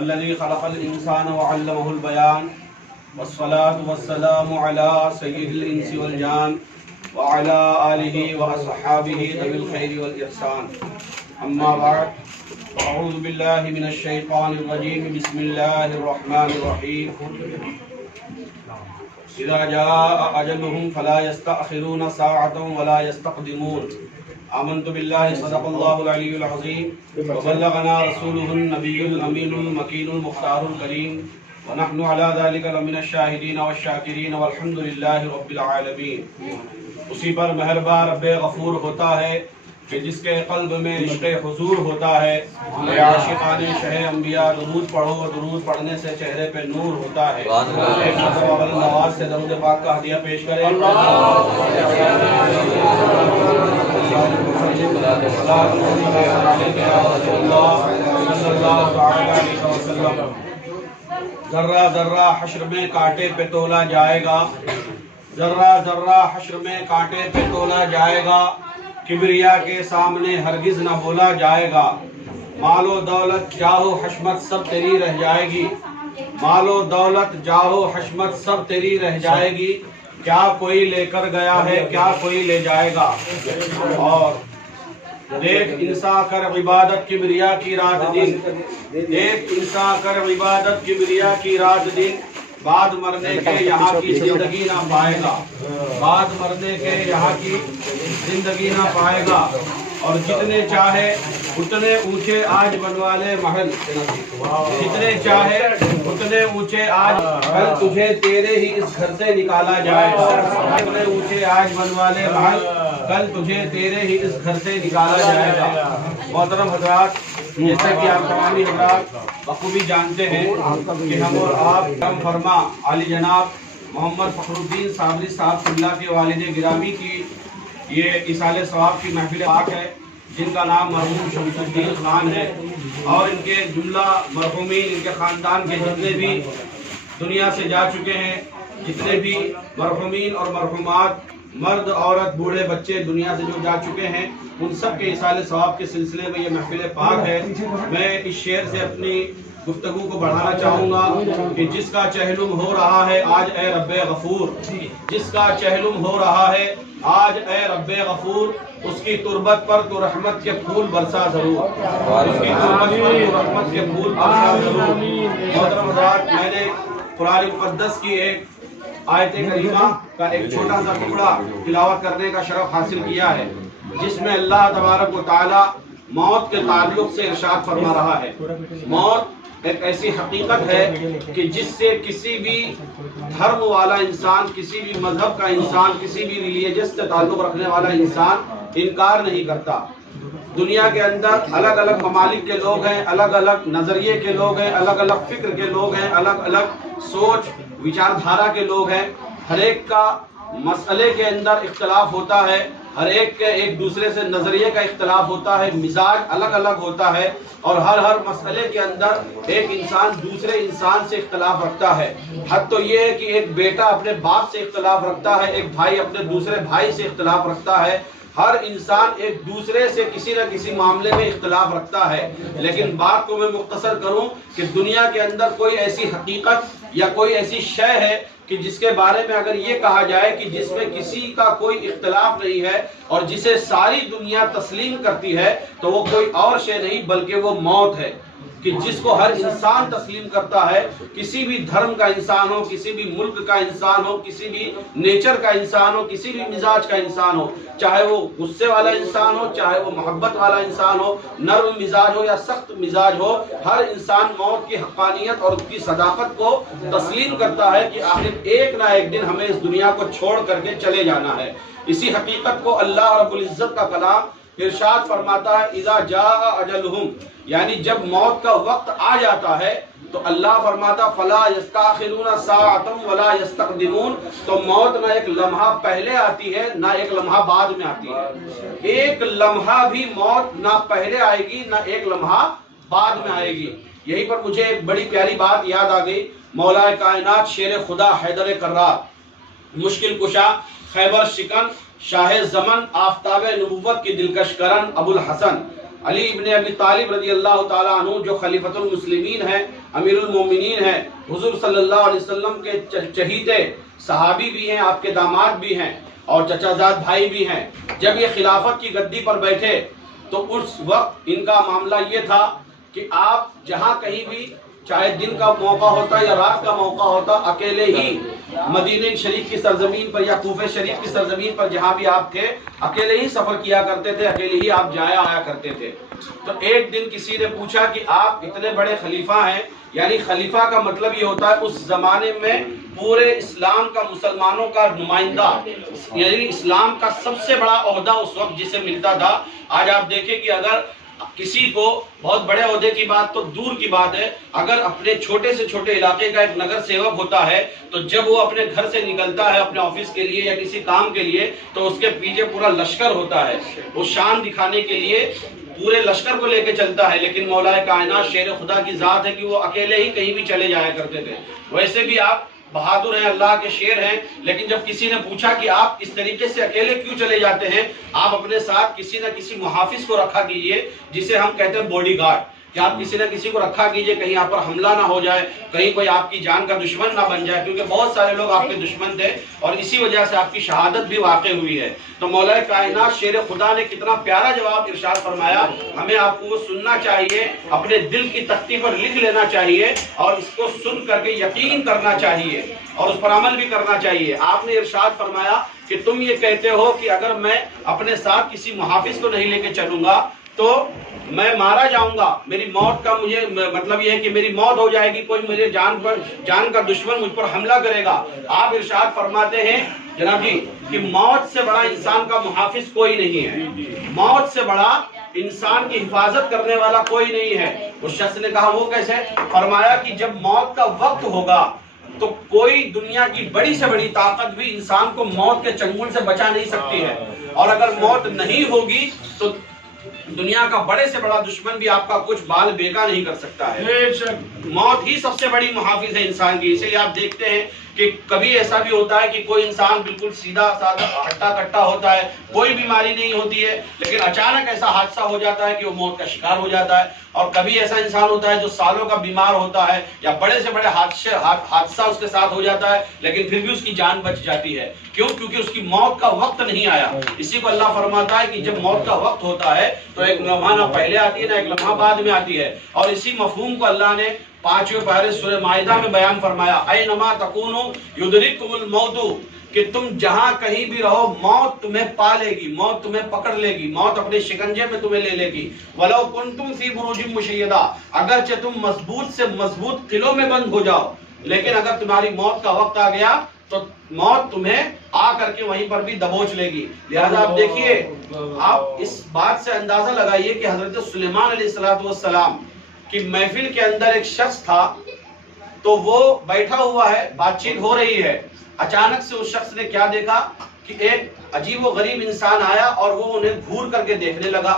الذي خلق الإنسان وعلمه البيان والصلاة والسلام على سيد الإنس والجان وعلى آله وأصحابه ذوي الخير والإحسان. أما بعد، أعوذ بالله من الشيطان الرجيم. بسم الله الرحمن الرحيم. إذا جاء أجلهم فلا يستأخرون ساعة ولا يستقدمون. آمنت بالله صدق الله العلي العظيم وبلغنا رسوله النبي الأمين المكين المختار الكريم ونحن على ذلك لمن الشاهدين والشاكرين والحمد لله رب العالمين. اسی پر مہربان رب غفور ہوتا ہے کہ جس کے قلب میں عشق حضور ہوتا ہے. اے عاشقان شہ انبیاء، درود پڑھو، درود پڑھنے سے چہرے پہ نور ہوتا ہے. ایک مرتبہ بلند آواز سے درود پاک کا ہدیہ پیش کریں. ذرہ ذرہ حشر میں کانٹے پہ تولا جائے گا، ذرہ ذرہ حشر میں کانٹے پہ تولا جائے گا، کبریا کے سامنے ہرگز نہ بولا جائے گا. مال و دولت جاہ و حشمت سب تیری رہ جائے گی، مال و دولت جاہ و حشمت سب تیری رہ جائے گی. کیا کوئی لے کر گیا ہے، کیا کوئی لے جائے گا. اور دیکھ انسان کر عبادت کبریا کی رات دن، دیکھ انسان کر عبادت کبریا کی رات دن، بعد مرنے کے یہاں کی زندگی نہ پائے گا، بعد مرنے کے یہاں کی زندگی نہ پائے گا. اور جتنے چاہے اتنے اونچے آج بنوا لے محل، جتنے چاہے اتنے اونچے آج، کل تجھے تیرے ہی اس گھر سے نکالا جائے گا. اتنے اونچے آج بنوا لے محل، کل تجھے تیرے ہی اس گھر سے نکالا جائے گا. محترم حضرات، جیسا کہ آپ تمامی حضرات بخوبی جانتے ہیں کہ ہم اور آپ کرم فرما عالی جناب محمد فخر الدین صابری صاحب اللہ کے والد گرامی کی یہ اصال ثواب کی محفل پاک ہے، جن کا نام مرحوم شمس الدین خان ہے. اور ان کے جملہ مرحومین، ان کے خاندان کے جتنے بھی دنیا سے جا چکے ہیں، جتنے بھی مرحومین اور مرحومات، مرد عورت بوڑھے بچے دنیا سے جو جا چکے ہیں، ان سب کے اصال ثواب کے سلسلے میں یہ محفل پاک ہے. میں اس شعر سے اپنی گفتگو کو بڑھانا چاہوں گا کہ جس کا چہلم ہو رہا ہے آج اے رب غفور، جس کا چہلم ہو رہا ہے آج اے رب غفور، اس کی تربت پر تو رحمت کے پھول برسا ضرور، اس کی تربت پر تو رحمت کے پھول برسا ضرور. محترم حضرات، میں نے قرآن مقدس کی ایک آیت کریمہ کا ایک چھوٹا سا ٹکڑا تلاوت کرنے کا شرف حاصل کیا ہے، جس میں اللہ تبارک و تعالی موت کے تعلق سے ارشاد فرما رہا ہے. موت ایک ایسی حقیقت ہے کہ جس سے کسی بھی دھرم والا انسان، کسی بھی مذہب کا انسان، کسی بھی ریلیجس سے تعلق رکھنے والا انسان انکار نہیں کرتا. دنیا کے اندر الگ الگ ممالک کے لوگ ہیں، الگ الگ نظریے کے لوگ ہیں، الگ الگ فکر کے لوگ ہیں، الگ الگ سوچ وچار دھارا کے لوگ ہیں. ہر ایک کا مسئلے کے اندر اختلاف ہوتا ہے، ہر ایک کے ایک دوسرے سے نظریے کا اختلاف ہوتا ہے، مزاج الگ الگ ہوتا ہے، اور ہر مسئلے کے اندر ایک انسان دوسرے انسان سے اختلاف رکھتا ہے. حد تو یہ ہے کہ ایک بیٹا اپنے باپ سے اختلاف رکھتا ہے، ایک بھائی اپنے دوسرے بھائی سے اختلاف رکھتا ہے. ہر انسان ایک دوسرے سے کسی نہ کسی معاملے میں اختلاف رکھتا ہے. لیکن بات کو میں مختصر کروں کہ دنیا کے اندر کوئی ایسی حقیقت یا کوئی ایسی شے ہے کہ جس کے بارے میں اگر یہ کہا جائے کہ جس میں کسی کا کوئی اختلاف نہیں ہے اور جسے ساری دنیا تسلیم کرتی ہے، تو وہ کوئی اور شے نہیں بلکہ وہ موت ہے، کہ جس کو ہر انسان تسلیم کرتا ہے. کسی بھی دھرم کا انسان ہو، کسی بھی ملک کا انسان ہو، کسی بھی نیچر کا انسان ہو، کسی بھی مزاج کا انسان ہو، چاہے وہ غصے والا انسان ہو، چاہے وہ محبت والا انسان ہو، نرم مزاج ہو یا سخت مزاج ہو، ہر انسان موت کی حقانیت اور اس کی صداقت کو تسلیم کرتا ہے کہ آخر ایک نہ ایک دن ہمیں اس دنیا کو چھوڑ کر کے چلے جانا ہے. اسی حقیقت کو اللہ رب العزت کا کلام ارشاد فرماتا ہے، اذا جاء اجلہم، یعنی جب موت کا وقت آ جاتا ہے تو اللہ فرماتا فلا یستاخرون ساعۃ ولا یستقدمون، تو موت نہ ایک لمحہ پہلے آتی ہے نہ ایک لمحہ بعد میں آتی ہے. ایک لمحہ بھی موت نہ پہلے آئے گی نہ ایک لمحہ بعد میں آئے گی. یہیں پر مجھے ایک بڑی پیاری بات یاد آ گئی. مولا کائنات شیر خدا حیدر کرار، مشکل کشا، خیبر شکن، شاہ زمن، آفتاب نبوت کی دلکش کرن ابو الحسن علی ابن ابی طالب رضی اللہ تعالیٰ عنہ جو خلیفۃ المسلمین ہیں، امیر المومنین ہیں، حضور صلی اللہ علیہ وسلم کے چہیتے صحابی بھی ہیں، آپ کے داماد بھی ہیں اور چچا زاد بھائی بھی ہیں، جب یہ خلافت کی گدی پر بیٹھے تو اس وقت ان کا معاملہ یہ تھا کہ آپ جہاں کہیں بھی، چاہے دن کا موقع ہوتا یا رات کا موقع ہوتا، اکیلے ہی مدینہ شریف کی سرزمین پر یا کوفہ شریف کی سرزمین پر جہاں بھی آپ تھے، اکیلے ہی سفر کیا کرتے تھے، اکیلے ہی آپ جایا آیا کرتے تھے۔ تو ایک دن کسی نے پوچھا کہ آپ اتنے بڑے خلیفہ ہیں، یعنی خلیفہ کا مطلب یہ ہوتا ہے اس زمانے میں پورے اسلام کا، مسلمانوں کا نمائندہ، یعنی اسلام کا سب سے بڑا عہدہ اس وقت جسے ملتا تھا۔ آج آپ دیکھیں کہ اگر کسی کو بہت بڑے عہدے کی بات تو دور کی بات ہے، اگر اپنے چھوٹے سے چھوٹے علاقے کا ایک نگر سیوک ہوتا ہے تو جب وہ اپنے گھر سے نکلتا ہے اپنے آفس کے لیے یا کسی کام کے لیے تو اس کے پیچھے پورا لشکر ہوتا ہے، وہ شان دکھانے کے لیے پورے لشکر کو لے کے چلتا ہے۔ لیکن مولا کائنات شیر خدا کی ذات ہے کہ وہ اکیلے ہی کہیں بھی چلے جایا کرتے تھے۔ ویسے بھی آپ بہادر ہیں، اللہ کے شیر ہیں، لیکن جب کسی نے پوچھا کہ آپ اس طریقے سے اکیلے کیوں چلے جاتے ہیں، آپ اپنے ساتھ کسی نہ کسی محافظ کو رکھا کیجئے، جسے ہم کہتے ہیں باڈی گارڈ، کہ آپ کسی نہ کسی کو رکھا کیجئے، کہیں آپ پر حملہ نہ ہو جائے، کہیں کوئی آپ کی جان کا دشمن نہ بن جائے، کیونکہ بہت سارے لوگ آپ کے دشمن تھے اور اسی وجہ سے آپ کی شہادت بھی واقع ہوئی ہے۔ تو مولا کائنات شیر خدا نے کتنا پیارا جواب ارشاد فرمایا، ہمیں آپ کو سننا چاہیے، اپنے دل کی تختی پر لکھ لینا چاہیے اور اس کو سن کر کے یقین کرنا چاہیے اور اس پر عمل بھی کرنا چاہیے۔ آپ نے ارشاد فرمایا کہ تم یہ کہتے ہو کہ اگر میں اپنے ساتھ کسی محافظ کو نہیں لے کے چلوں گا تو میں مارا جاؤں گا، میری موت کا مجھے مطلب یہ ہے کہ میری موت ہو جائے گی، کوئی میرے جان کا دشمن مجھ پر حملہ کرے گا۔ آپ ارشاد فرماتے ہیں جناب جی کہ موت سے بڑا انسان کا محافظ کوئی نہیں ہے، موت سے بڑا انسان کی حفاظت کرنے والا کوئی نہیں ہے۔ اس شخص نے کہا وہ کیسے؟ فرمایا کہ جب موت کا وقت ہوگا تو کوئی دنیا کی بڑی سے بڑی طاقت بھی انسان کو موت کے چنگل سے بچا نہیں سکتی ہے، اور اگر موت نہیں ہوگی تو دنیا کا بڑے سے بڑا دشمن بھی آپ کا کچھ بال بیکا نہیں کر سکتا ہے۔ موت ہی سب سے بڑی محافظ ہے انسان کی۔ اسی لیے آپ دیکھتے ہیں کہ کبھی ایسا بھی ہوتا ہے کہ کوئی انسان بالکل سیدھا سادہ ہٹا کٹا ہوتا ہے، کوئی بیماری نہیں ہوتی ہے، لیکن اچانک ایسا حادثہ ہو جاتا ہے کہ وہ موت کا شکار ہو جاتا ہے۔ اور کبھی ایسا انسان ہوتا ہے جو سالوں کا بیمار ہوتا ہے یا بڑے سے بڑے حادثہ اس کے ساتھ ہو جاتا ہے، لیکن پھر بھی اس کی جان بچ جاتی ہے۔ کیوں؟ کیونکہ اس کی موت کا وقت نہیں آیا۔ اسی کو اللہ فرماتا ہے کہ جب موت کا وقت ہوتا ہے تو ایک لمحہ نہ پہلے آتی ہے نہ ایک لمحہ بعد میں آتی ہے، اور اسی مفہوم کو اللہ نے 5ویں پارے سورہ مائدہ میں بیان فرمایا، اینما تکونوا یدرککم الموت، کہ تم جہاں کہیں بھی رہو موت تمہیں پا لے گی، موت تمہیں پکڑ لے گی، موت اپنے شکنجے میں تمہیں لے لے گی۔ وَلَوْ كُنْتُمْ فِي بُرُوجٍ مُشَيَّدَةٍ، اگرچہ تم مضبوط سے مضبوط قلعوں میں بند ہو جاؤ، لیکن اگر تمہاری موت کا وقت آ گیا تو موت تمہیں آ کر کے وہیں پر بھی دبوچ لے گی۔ لہذا آپ دیکھیے، آپ اس بات سے اندازہ لگائیے کہ حضرت سلیمان علیہ السلام کی محفل کے اندر ایک شخص تھا، تو وہ بیٹھا ہوا ہے، بات چیت ہو رہی ہے، اچانک سے اس شخص نے کیا دیکھا کہ ایک عجیب و غریب انسان آیا اور وہ انہیں گھور کر کے دیکھنے لگا۔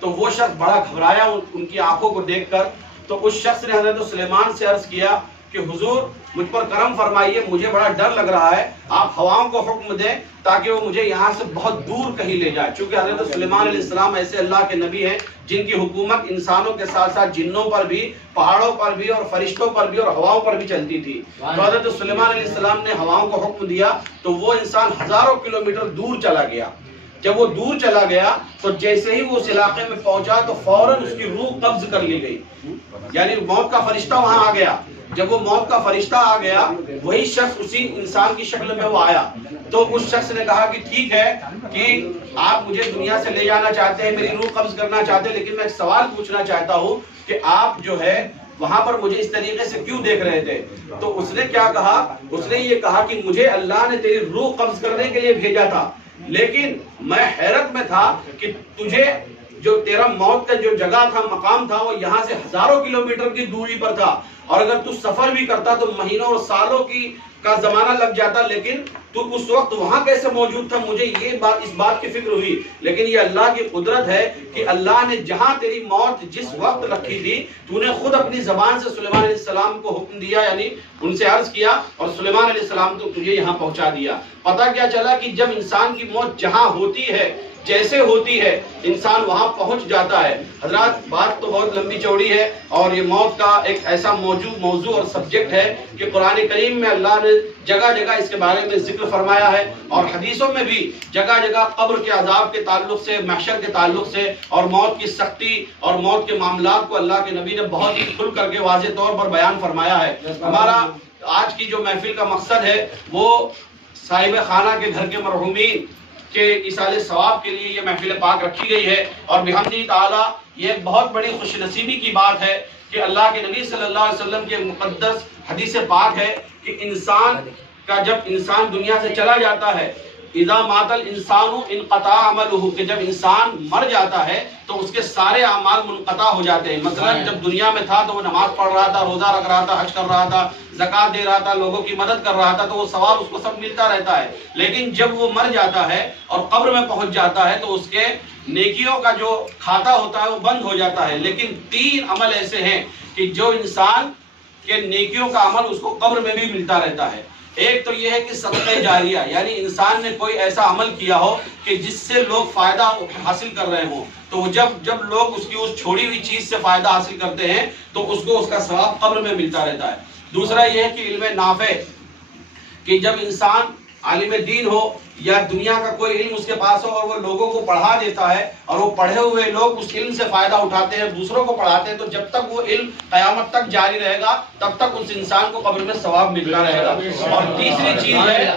تو وہ شخص بڑا گھبرایا ان کی آنکھوں کو دیکھ کر۔ تو اس شخص نے حضرت سلیمان سے عرض کیا کہ حضور مجھ پر کرم فرمائیے، مجھے بڑا ڈر لگ رہا ہے، آپ ہواؤں کو حکم دیں تاکہ وہ مجھے یہاں سے بہت دور کہیں لے جائے۔ چونکہ حضرت سلیمان علیہ السلام ایسے اللہ کے نبی ہیں جن کی حکومت انسانوں کے ساتھ ساتھ جنوں پر بھی، پہاڑوں پر بھی اور فرشتوں پر بھی اور ہواؤں پر بھی چلتی تھی۔ تو حضرت سلیمان علیہ السلام نے ہواؤں کو حکم دیا تو وہ انسان ہزاروں کلومیٹر دور چلا گیا۔ جب وہ دور چلا گیا تو جیسے ہی وہ اس علاقے میں پہنچا تو فوراً اس کی روح قبض کر لی گئی، یعنی موت کا فرشتہ وہاں آ گیا۔ جب وہ موت کا فرشتہ آ گیا، وہی شخص اسی انسان کی شکل میں وہ آیا، تو اس شخص نے کہا کہ ٹھیک ہے کہ آپ مجھے دنیا سے لے جانا چاہتے ہیں، میری روح قبض کرنا چاہتے ہیں، لیکن میں ایک سوال پوچھنا چاہتا ہوں کہ آپ جو ہے وہاں پر مجھے اس طریقے سے کیوں دیکھ رہے تھے؟ تو اس نے کیا کہا؟ اس نے یہ کہا کہ مجھے اللہ نے تیری روح قبض کرنے کے لیے بھیجا تھا، لیکن میں حیرت میں تھا کہ تجھے جو تیرا موت کا جو جگہ تھا، مقام تھا، وہ یہاں سے ہزاروں کلومیٹر کی دوری پر تھا، اور اگر تو سفر بھی کرتا تو مہینوں اور سالوں کی کا زمانہ لگ جاتا لیکن تو اس وقت وہاں کیسے موجود تھا، مجھے اس بات کی فکر ہوئی۔ لیکن یہ اللہ کی قدرت ہے کہ اللہ نے جہاں تیری موت جس وقت رکھی تھی تو نے خود اپنی زبان سے سلیمان علیہ السلام کو حکم دیا، یعنی ان سے عرض کیا اور سلیمان علیہ السلام تو تجھے یہاں پہنچا دیا۔ پتہ کیا چلا کہ جب انسان کی موت جہاں ہوتی ہے، جیسے ہوتی ہے، انسان وہاں پہنچ جاتا ہے۔ حضرات بات تو بہت لمبی چوڑی ہے اور یہ موت کا ایک ایسا موضوع اور سبجیکٹ ہے کہ قرآن کریم میں اللہ نے جگہ جگہ اس کے بارے میں ذکر فرمایا ہے، اور حدیثوں میں بھی جگہ جگہ قبر کے عذاب کے تعلق سے، محشر کے تعلق سے اور موت کی سختی اور موت کے معاملات کو اللہ کے نبی نے بہت ہی کھل کر کے واضح طور پر بیان فرمایا ہے۔ ہمارا آج کی جو محفل کا مقصد ہے وہ صاحب خانہ کے گھر کے مرحومین کہ ایصال ثواب کے لیے یہ محفل پاک رکھی گئی ہے، اور بحمدہ تعالی یہ ایک بہت بڑی خوش نصیبی کی بات ہے کہ اللہ کے نبی صلی اللہ علیہ وسلم کے مقدس حدیث پاک ہے کہ انسان کا جب انسان دنیا سے چلا جاتا ہے، اذا مات الانسان انقطع عملہ، کہ جب انسان مر جاتا ہے تو اس کے سارے اعمال منقطع ہو جاتے ہیں۔ مثلا جب دنیا میں تھا تو وہ نماز پڑھ رہا تھا، روزہ رکھ رہا تھا، حج کر رہا تھا، زکوٰۃ دے رہا تھا، لوگوں کی مدد کر رہا تھا، تو وہ ثواب اس کو سب ملتا رہتا ہے۔ لیکن جب وہ مر جاتا ہے اور قبر میں پہنچ جاتا ہے تو اس کے نیکیوں کا جو کھاتا ہوتا ہے وہ بند ہو جاتا ہے۔ لیکن 3 عمل ایسے ہیں کہ جو انسان کے نیکیوں کا عمل اس کو قبر میں بھی ملتا رہتا ہے۔ ایک تو یہ ہے کہ صدقہ جاریہ، یعنی انسان نے کوئی ایسا عمل کیا ہو کہ جس سے لوگ فائدہ حاصل کر رہے ہوں، تو جب لوگ اس کی اس چھوڑی ہوئی چیز سے فائدہ حاصل کرتے ہیں تو اس کو اس کا ثواب قبر میں ملتا رہتا ہے۔ دوسرا یہ ہے کہ علم نافع، کہ جب انسان عالم دین ہو یا دنیا کا کوئی علم اس کے پاس ہو اور وہ لوگوں کو پڑھا دیتا ہے اور وہ پڑھے ہوئے لوگ اس علم سے فائدہ اٹھاتے ہیں، دوسروں کو پڑھاتے ہیں، تو جب تک وہ علم قیامت تک جاری رہے گا تب تک اس انسان کو قبر میں ثواب ملتا رہے گا۔ اور تیسری چیز ہے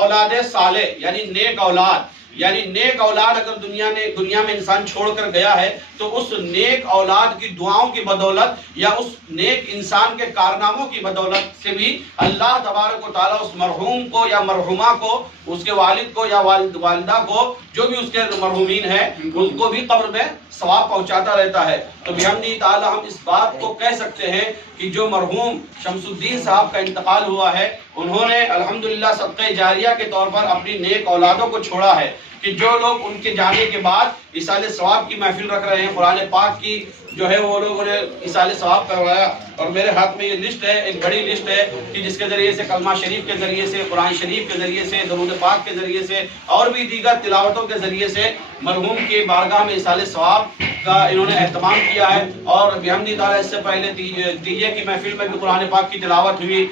اولاد صالح، یعنی نیک اولاد، یعنی نیک اولاد اگر دنیا میں انسان چھوڑ کر گیا ہے تو اس نیک اولاد کی دعاؤں کی بدولت یا اس نیک انسان کے کارناموں کی بدولت سے بھی اللہ تبارک و تعالیٰ اس مرحوم کو یا مرحومہ کو، اس کے والد کو یا والدہ کو، جو بھی اس کے مرحومین ہیں، ان کو بھی قبر میں ثواب پہنچاتا رہتا ہے۔ تو بحمدہ تعالیٰ ہم اس بات کو کہہ سکتے ہیں کہ جو مرحوم شمس الدین صاحب کا انتقال ہوا ہے، انہوں نے الحمدللہ صدقہ جاریہ کے طور پر اپنی نیک اولادوں کو چھوڑا ہے کہ جو لوگ ان کے جانے کے بعد ایصال ثواب کی محفل رکھ رہے ہیں، قرآن پاک کی جو ہے وہ لوگوں نے ایصال ثواب کروایا، اور میرے ہاتھ میں یہ لسٹ ہے، ایک بڑی لسٹ ہے کہ جس کے ذریعے سے کلمہ شریف کے ذریعے سے، قرآن شریف کے ذریعے سے، درود پاک کے ذریعے سے اور بھی دیگر تلاوتوں کے ذریعے سے مرحوم کی بارگاہ میں ایصال ثواب کا انہوں نے اہتمام کیا ہے۔ اور بحمدہ تعالیٰ اس سے پہلے تیجے کی محفل میں بھی قرآن پاک کی تلاوت ہوئی۔